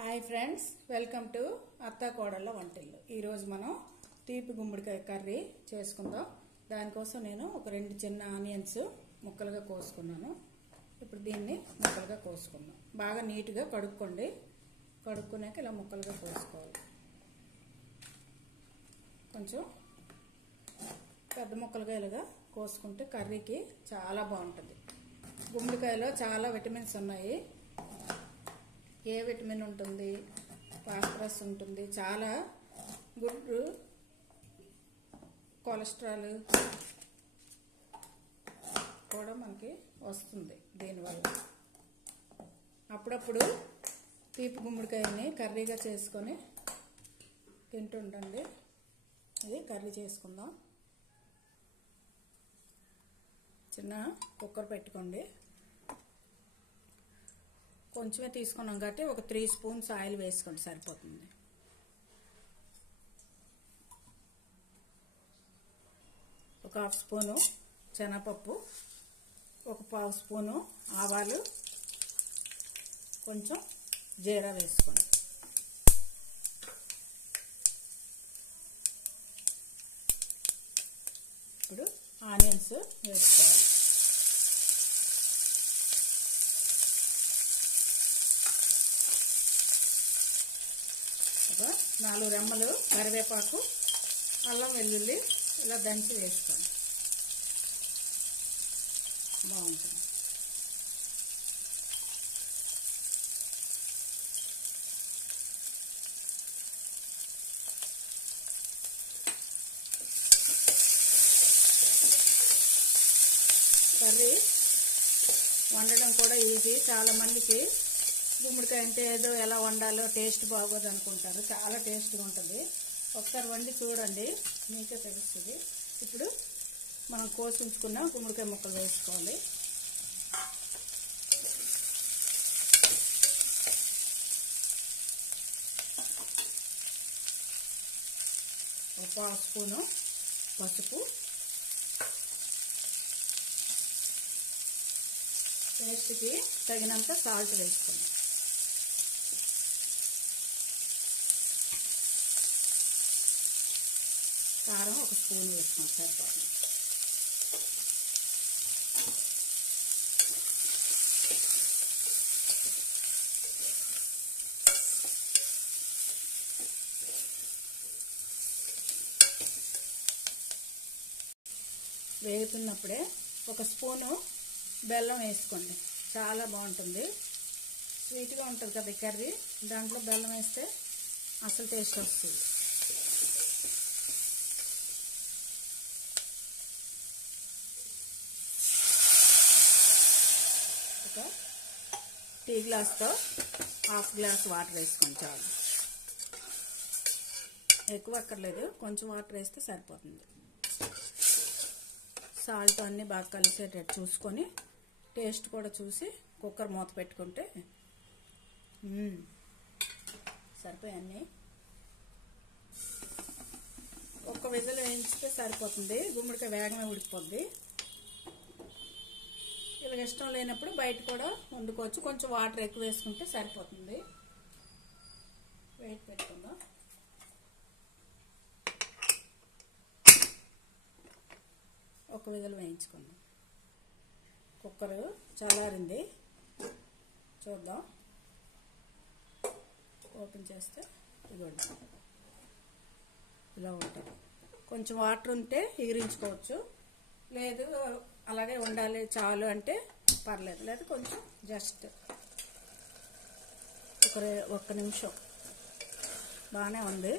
Hi friends, welcome to అత్త కోడళ్ళ వంటిల్లు. ఈరోజు మనం తీపి గుమ్మడికాయ కర్రీ చేసుకుందాం. దానికోసం నేను ఒక 2 చిన్న ఆనియన్స్ ముక్కలుగా కోసుకున్నాను. ఇప్పుడు దీన్ని ముక్కలుగా కోసుకుందాం. బాగా నీట్గా కడుక్కోండి. కడుక్కున్నాక ఇలా ముక్కలుగా కోసుకోవాలి. కొంచెం పెద్ద ముక్కలుగా ఇలాగా కోసుకుంటే కర్రీకి చాలా బాగుంటుంది. గుమ్మడికాయలో చాలా విటమిన్స్ ఉన్నాయి. ఏ విటమిన్ ఉంటుంది, ఫాస్ఫరస్ ఉంటుంది, చాలా గుడ్ కొలెస్ట్రాల్ కూడా మనకి వస్తుంది దీనివల్ల. అప్పుడప్పుడు తీపి గుమ్మడికాయని కర్రీగా చేసుకొని తింటుండండి. ఇది కర్రీ చేసుకుందాం. చిన్న కుక్కర్ పెట్టుకోండి. కొంచెమే తీసుకున్నాం కాబట్టి ఒక 3 స్పూన్స్ ఆయిల్ వేసుకోండి, సరిపోతుంది. ఒక 1/2 స్పూను శనగపప్పు, ఒక 1/2 స్పూను ఆవాలు, కొంచెం జీరా వేసుకోండి. ఇప్పుడు ఆనియన్స్ వేసుకోవాలి. ఒక 4 రెమ్మలు కరివేపాకు, అల్లం వెల్లుల్లి ఇలా దంచి వేసుకోండి. బాగుంటుంది. కర్రీ వండడం కూడా ఈజీ. చాలా మందికి గుమ్మడికాయ అంటే ఏదో ఎలా వండాలో టేస్ట్ బాగోదు అనుకుంటారు. చాలా టేస్ట్గా ఉంటుంది. ఒకసారి వండి చూడండి, మీకే తెలుస్తుంది. ఇప్పుడు మనం కోసి ఉంచుకున్న గుమ్మడికాయ ముక్కలు వేసుకోవాలి. ఒక 1/2 స్పూను పసుపు, టేస్ట్కి తగినంత సాల్ట్ వేసుకోండి. కారం 1 స్పూన్ వేసుకోండి, సరిపోతుంది. వేగుతున్నప్పుడే 1 స్పూను బెల్లం వేసుకోండి. చాలా బాగుంటుంది. స్వీట్గా ఉంటుంది కదా ఈ కర్రీ. దాంట్లో బెల్లం వేస్తే అసలు టేస్ట్ వస్తుంది. ఒక టీ గ్లాస్తో 1/2 గ్లాస్ వాటర్ వేసుకోండి. చాలు, ఎక్కువ అక్కర్లేదు. కొంచెం వాటర్ వేస్తే సరిపోతుంది. సాల్ట్ అన్నీ బాగా కలిసేటట్టు చూసుకొని, టేస్ట్ కూడా చూసి కుక్కర్ మూత పెట్టుకుంటే సరిపోయి అన్నీ. ఒక్క విజిల్ వేయించితే సరిపోతుంది. గుమ్మడికాయ వేగమే ఉడికిపోద్ది. ఇలా ఇష్టం లేనప్పుడు బయట కూడా వండుకోవచ్చు. కొంచెం వాటర్ ఎక్కువ వేసుకుంటే సరిపోతుంది. వెయిట్ పెట్టుకుందాం. ఒక విజిల్ వేయించుకుందాం. కుక్కర్ చల్లారింది, చూద్దాం. ఓపెన్ చేస్తే ఇదిగోండి ఇలా ఉంటుంది. కొంచెం వాటర్ ఉంటే ఎగిరించుకోవచ్చు, లేదు అలాగే ఉండాలి చాలు అంటే పర్లేదు. లేదు కొంచెం జస్ట్ ఒక్క నిమిషం బాగానే ఉంది.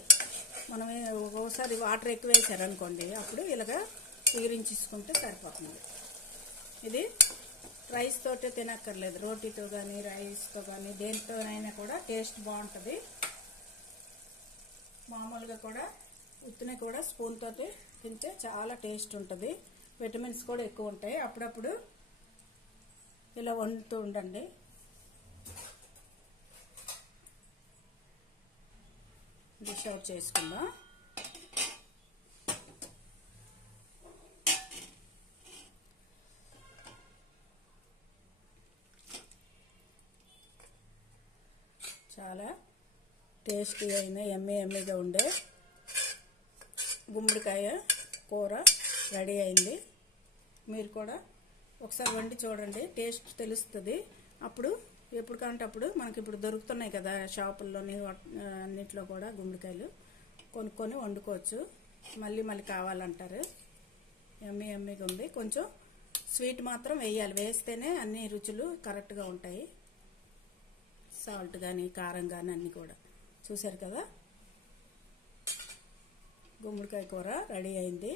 మనం ఒక్కోసారి వాటర్ ఎక్కువ వేసారనుకోండి, అప్పుడు ఇలాగా ఎగిరించుకుంటే సరిపోతుంది. ఇది రైస్ తోటే తినక్కర్లేదు, రోటీతో కానీ రైస్తో కానీ దేనితోనైనా కూడా టేస్ట్ బాగుంటుంది. మామూలుగా కూడా ఉత్తినే కూడా స్పూన్ తోటి తింటే చాలా టేస్ట్ ఉంటుంది. విటమిన్స్ కూడా ఎక్కువ ఉంటాయి. అప్పుడప్పుడు ఇలా వండుతూ ఉండండి. డిష్ అవుట్ చేసుకుందాం. చాలా టేస్టీ అయిన ఎమ్మీగా ఉండే గుమ్మడికాయ కూర రెడీ అయింది. మీరు కూడా ఒకసారి వండి చూడండి, టేస్ట్ తెలుస్తుంది. అప్పుడు ఎప్పుడు కంటే అప్పుడు మనకి ఇప్పుడు దొరుకుతున్నాయి కదా షాపుల్లోని అన్నిట్లో కూడా గుమ్మడికాయలు కొనుక్కొని వండుకోవచ్చు. మళ్ళీ కావాలంటారు. ఎమ్మీగా ఉంది. కొంచెం స్వీట్ మాత్రం వేయాలి, వేస్తేనే అన్ని రుచులు కరెక్ట్గా ఉంటాయి. సాల్ట్ కానీ కారం కానీ అన్నీ కూడా. చూసారు కదా, గుమ్మడికాయ కూర రెడీ అయింది.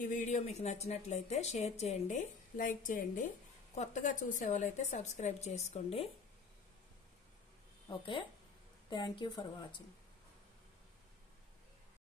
ఈ వీడియో మీకు నచ్చినట్లయితే షేర్ చేయండి, లైక్ చేయండి. కొత్తగా చూసే వాళ్ళైతే సబ్స్క్రైబ్ చేసుకోండి. Okay, thank you for watching.